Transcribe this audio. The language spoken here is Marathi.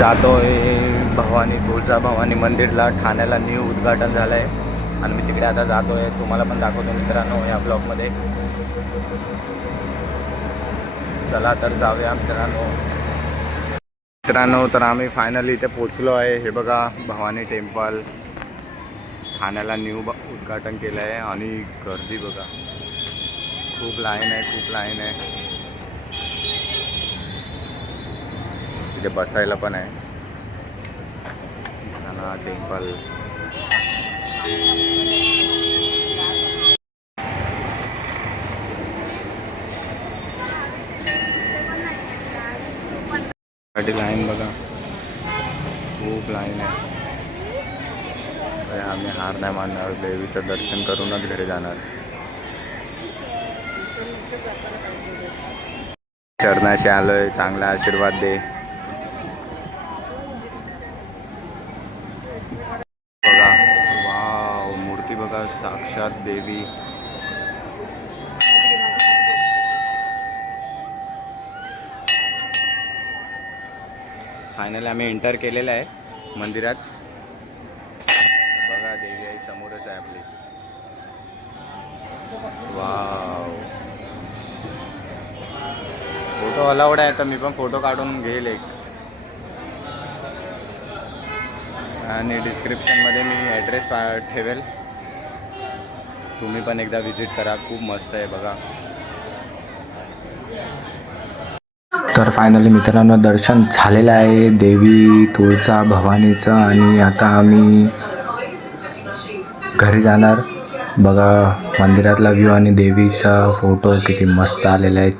जातोय भवानी तुळजा भवानी मंदिरला. ठाण्याला न्यू उद्घाटन झालं आहे आणि मी तिकडे आता जातोय. तुम्हाला पण दाखवतो मित्रांनो या ब्लॉगमध्ये. चला तर जाऊया मित्रांनो. तर आम्ही फायनली इथे पोचलो आहे. हे बघा भवानी टेम्पल ठाण्याला न्यू उद्घाटन केलं आहे आणि गर्दी बघा, खूप लाईन आहे. तिथे बसायला पण आहे. टेम्पल लाईन बघा, खूप लाईन आहे. आम्ही हार नाही मानणार, देवीचं दर्शन करूनच घरी जाणार. चरणाशी आलोय, चांगला आशीर्वाद दे. बघा वाव, मूर्ती बघा, साक्षात देवी. फायनली आम्ही एंटर केलेलं आहे मंदिरात. बघा देवी आई समोरच आहे आपली. वाव, फोटो अलाउड आहे तर मी पण फोटो काढून घेईल एक. आणि डिस्क्रिप्शनमध्ये मी ॲड्रेस ठेवेल, तुम्ही पण एकदा विजिट करा. खूप मस्त आहे बघा. तर फायनली मित्रांनो दर्शन झालेलं आहे देवी तुळजा भवानीचं आणि आता आम्ही घरी जाणार. बघा मंदिरातला व्ह्यू आणि देवीचा फोटो किती मस्त आलेला आहे.